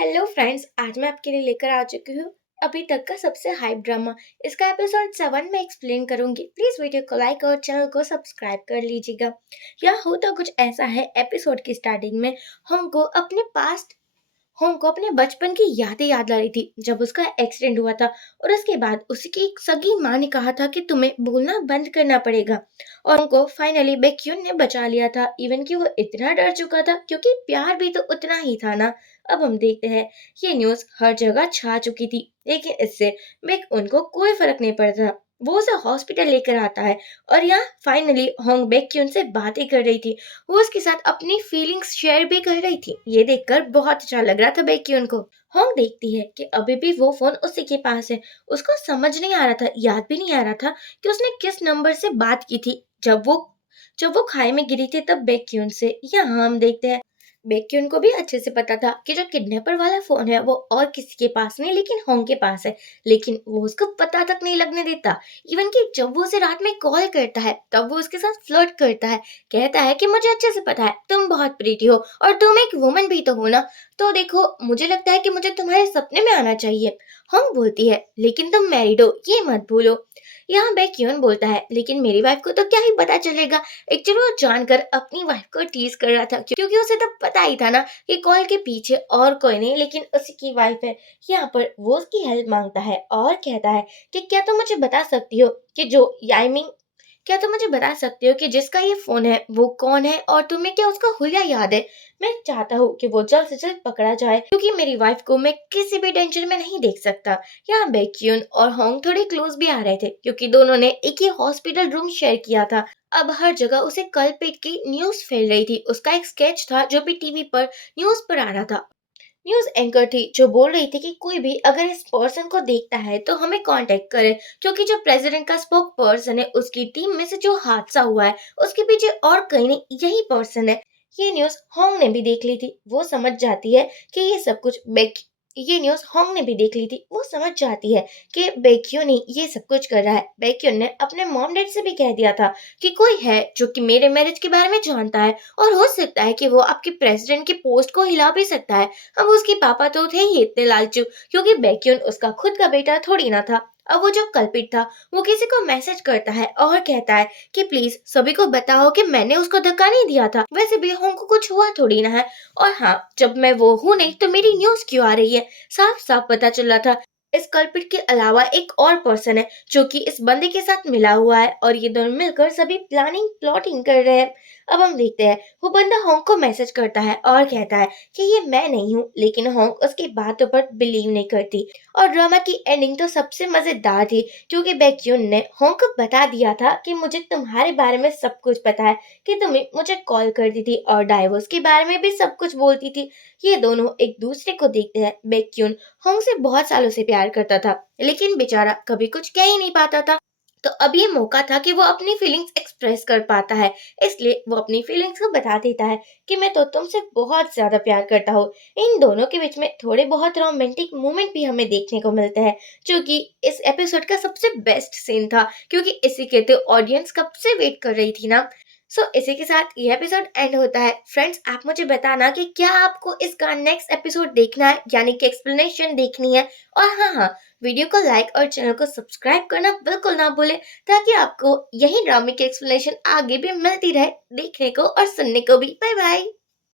Hello friends, आज मैं आपके लिए लेकर आ चुकी हूँ अभी तक का सबसे हाइप ड्रामा। इसका एपिसोड 7 में एक्सप्लेन करूंगी। प्लीज वीडियो को लाइक और चैनल को सब्सक्राइब कर लीजिएगा। यह होता कुछ ऐसा है, एपिसोड की स्टार्टिंग में हमको अपने बचपन की यादें याद आ रही थी जब उसका एक्सीडेंट हुआ था। और उसके बाद उसकी एक सगी माँ ने कहा था कि तुम्हें भूलना बंद करना पड़ेगा। और उनको फाइनली बेक्यून ने बचा लिया था, इवन कि वो इतना डर चुका था क्योंकि प्यार भी तो उतना ही था ना। अब हम देखते हैं, ये न्यूज हर जगह छा चुकी थी, लेकिन इससे बेक उनको कोई फर्क नहीं पड़ता। वो उसे हॉस्पिटल लेकर आता है और यहाँ फाइनली होंग बेक्यून से बातें कर रही थी। वो उसके साथ अपनी फीलिंग्स शेयर भी कर रही थी। ये देखकर बहुत अच्छा लग रहा था बेक्यून को। होंग देखती है कि अभी भी वो फोन उसी के पास है। उसको समझ नहीं आ रहा था, याद भी नहीं आ रहा था कि उसने किस नंबर से बात की थी जब वो खाई में गिरी थी, तब बेक्यून से। यहाँ हम देखते हैं, बेक्यून को भी अच्छे से पता था कि जो किडनैपर वाला फोन है वो और किसी के पास नहीं, लेकिन होंग के पास है। लेकिन वो उसको पता तक नहीं लगने देता। इवन कि जब वो उसे रात में कॉल करता है तब वो उसके साथ फ्लर्ट करता है। कहता है कि मुझे अच्छे से पता है तुम बहुत प्रीटी हो और तुम एक वुमन भी तो हो ना। तो देखो, मुझे लगता है कि मुझे तुम्हारे सपने में आना चाहिए। होंग बोलती है, लेकिन तुम मैरिड हो, ये मत भूलो। यहाँ बैक्यून बोलता है, लेकिन मेरी वाइफ को तो क्या ही पता चलेगा। एक्चुअली वो जानकर अपनी वाइफ को टीज कर रहा था, क्योंकि उसे तब पता ही था ना कि कॉल के पीछे और कोई नहीं लेकिन उसकी वाइफ है। यहाँ पर वो उसकी हेल्प मांगता है और कहता है कि क्या तुम मुझे बता सकती हो कि जो याइमिंग क्या तुम मुझे बता सकते हो कि जिसका ये फोन है वो कौन है, और तुम्हें क्या उसका हुलिया याद है। मैं चाहता हूँ कि वो जल्द से जल्द पकड़ा जाए, क्योंकि मेरी वाइफ को मैं किसी भी टेंशन में नहीं देख सकता। यहाँ बैक्यून और होंग थोड़े क्लोज भी आ रहे थे, क्योंकि दोनों ने एक ही हॉस्पिटल रूम शेयर किया था। अब हर जगह उसे कल्प्रिट की न्यूज फैल रही थी। उसका एक स्केच था जो भी टीवी पर न्यूज पर आ रहा था। न्यूज एंकर थी जो बोल रही थी कि कोई भी अगर इस पर्सन को देखता है तो हमें कांटेक्ट करे, क्योंकि जो प्रेसिडेंट का स्पोक पर्सन है उसकी टीम में से जो हादसा हुआ है उसके पीछे और कहीं नहीं, यही पर्सन है। ये न्यूज होंग ने भी देख ली थी। वो समझ जाती है कि ये न्यूज होंग ने भी देख ली थी। वो समझ जाती है कि बेक्यून ही ये सब कुछ कर रहा है। बेक्यून ने अपने मॉम डैड से भी कह दिया था कि कोई है जो कि मेरे मैरिज के बारे में जानता है, और हो सकता है कि वो आपके प्रेसिडेंट के पोस्ट को हिला भी सकता है। अब उसके पापा तो थे ही इतने लालचू, क्योंकि बैक्यून उसका खुद का बेटा थोड़ी ना था। अब वो जो कल्पित था वो किसी को मैसेज करता है और कहता है कि प्लीज सभी को बताओ कि मैंने उसको धक्का नहीं दिया था। वैसे भी होंग को कुछ हुआ थोड़ी ना है। और हाँ, जब मैं वो हूँ नहीं तो मेरी न्यूज क्यों आ रही है। साफ साफ पता चल रहा था इस कल्पित के अलावा एक और पर्सन है जो कि इस बंदे के साथ मिला हुआ है, और ये दोनों मिलकर सभी प्लॉटिंग कर रहे हैं। अब हम देखते हैं, वो बंदा होंग को मैसेज करता है और कहता है कि ये मैं नहीं हूँ, लेकिन होंग उसकी बातों पर बिलीव नहीं करती। और ड्रामा की एंडिंग तो सबसे मजेदार थी, क्योंकि बैक्यून ने होंग को बता दिया था कि मुझे तुम्हारे बारे में सब कुछ पता है, कि तुम्हें मुझे कॉल करती थी और डाइवोर्स के बारे में भी सब कुछ बोलती थी। ये दोनों एक दूसरे को देखते हैं। बैक्यून होंग से बहुत सालों से प्यार करता था, लेकिन बेचारा कभी कुछ कह ही नहीं पाता था। तो अब ये मौका था कि वो अपनी फीलिंग्स एक्सप्रेस कर पाता है। इसलिए वो अपनी फीलिंग्स को बता देता है कि मैं तो तुमसे बहुत ज्यादा प्यार करता हूँ। इन दोनों के बीच में थोड़े बहुत रोमांटिक मोमेंट भी हमें देखने को मिलते हैं, जो कि इस एपिसोड का सबसे बेस्ट सीन था, क्योंकि इसी के तो ऑडियंस कब से वेट कर रही थी ना। इसी के साथ ये एपिसोड एंड होता है। फ्रेंड्स, आप मुझे बताना कि क्या आपको इसका नेक्स्ट एपिसोड देखना है, यानी कि एक्सप्लेनेशन देखनी है। और हाँ, वीडियो को लाइक और चैनल को सब्सक्राइब करना बिल्कुल ना भूलें, ताकि आपको यही ड्रामे की एक्सप्लेनेशन आगे भी मिलती रहे देखने को और सुनने को भी। Bye bye.